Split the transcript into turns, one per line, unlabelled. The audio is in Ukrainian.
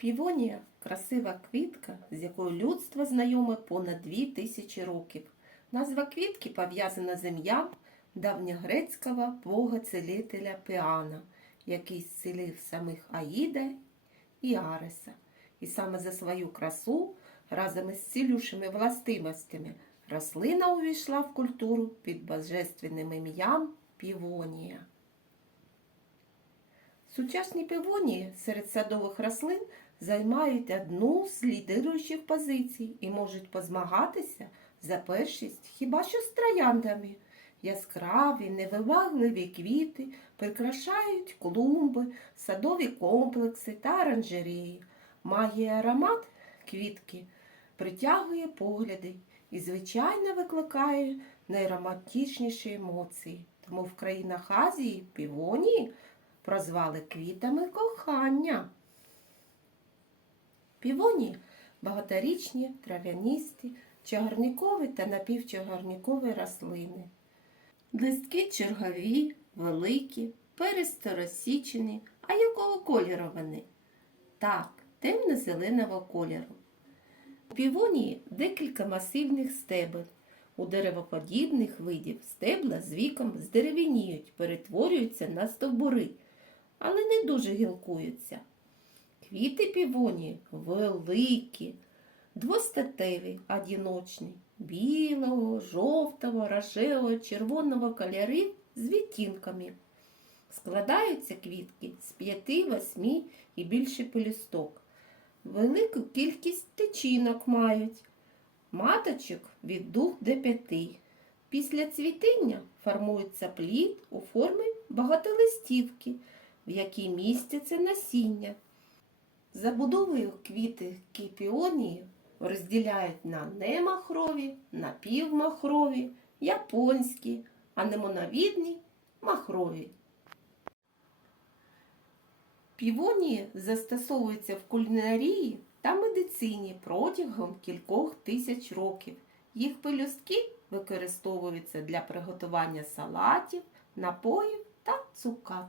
Півонія красива квітка, з якою людство знайоме понад дві тисячі років. Назва квітки пов'язана з ім'ям давньогрецького бога-целителя Піана, який зцілив самих Аїда і Ареса. І саме за свою красу разом із цілющими властивостями рослина увійшла в культуру під божественним ім'ям Півонія. Сучасні півонії серед садових рослин займають одну з лідируючих позицій і можуть позмагатися за першість хіба що з трояндами. Яскраві, невивагливі квіти прикрашають клумби, садові комплекси та оранжереї. Магія аромат квітки притягує погляди і, звичайно, викликає найромантичніші емоції. Тому в країнах Азії півонії прозвали квітами кохання. Півоні багаторічні, трав'яністі, чагарникові та напівчагарникові рослини. Листки чергові, великі, пересто розсічені. А якого кольору вони? Так, темно-зеленого кольору. У півонії декілька масивних стебел. У деревоподібних видів стебла з віком здеревініють, перетворюються на стовбури, але не дуже гілкуються. Квіти півонії великі, двостатеві, одіночні, білого, жовтого, рожевого, червоного кольорів з відтінками. Складаються квітки з п'яти, восьми і більше пелюсток. Велику кількість тичинок мають, маточок від двох до п'яти. Після цвітіння формується плід у формі багатолистівки, в якій містяться насіння. Забудовою квіти кіпіонії розділяють на немахрові, напівмахрові, японські, анемоновідні, махрові. Півонії застосовуються в кулінарії та медицині протягом кількох тисяч років. Їх пелюстки використовуються для приготування салатів, напоїв та цукат.